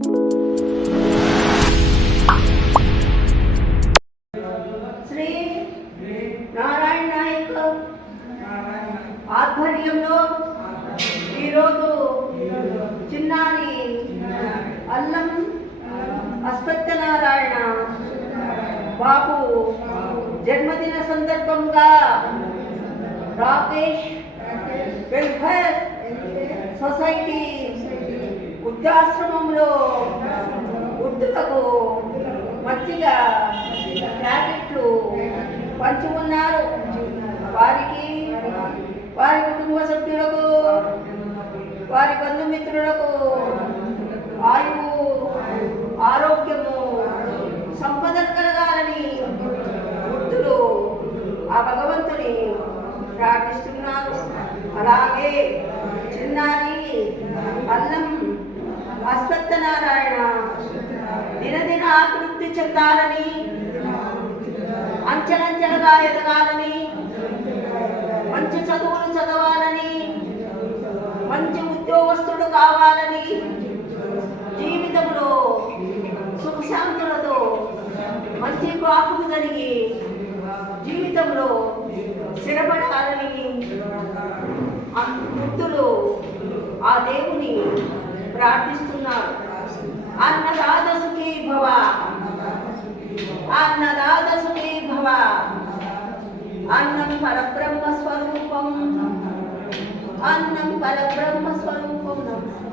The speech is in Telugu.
శ్రీ నారాయణ నాయక్ ఆధ్వర్యంలో ఈరోజు చిన్నారి అల్లం అశ్వత్థనారాయణ బాబు జన్మదిన సందర్భంగా రాకేష్ వృద్ధాశ్రమంలో వృద్ధులకు మజ్జిగ ప్యాకెట్లు పంచి ఉన్నారు. వారికి వారి కుటుంబ సభ్యులకు వారి బంధుమిత్రులకు ఆయువు ఆరోగ్యము సంపద కలగాలని వృద్ధులు ఆ భగవంతుని ప్రార్థిస్తున్నారు. అలాగే చిన్నారి అల్లం నారాయణ. దినదిన అభివృద్ధి చెందాలని అంచెలంచెలుగా ఎదగాలని మంచి చదువులు చదవాలని మంచి ఉద్యోగస్తుడు కావాలని జీవితంలో సుఖశాంతులతో మంచి బాపులు కలిగి జీవితంలో స్థిరపడాలని ఆ భక్తులు ఆ దేవుని ప్రార్థిస్తున్నారు. अन्नदात सुखी भव। अन्नदात सुखी भव। अन्नं परब्रह्मस्वरूपम्। अन्नं परब्रह्मस्वरूपं नमस्ते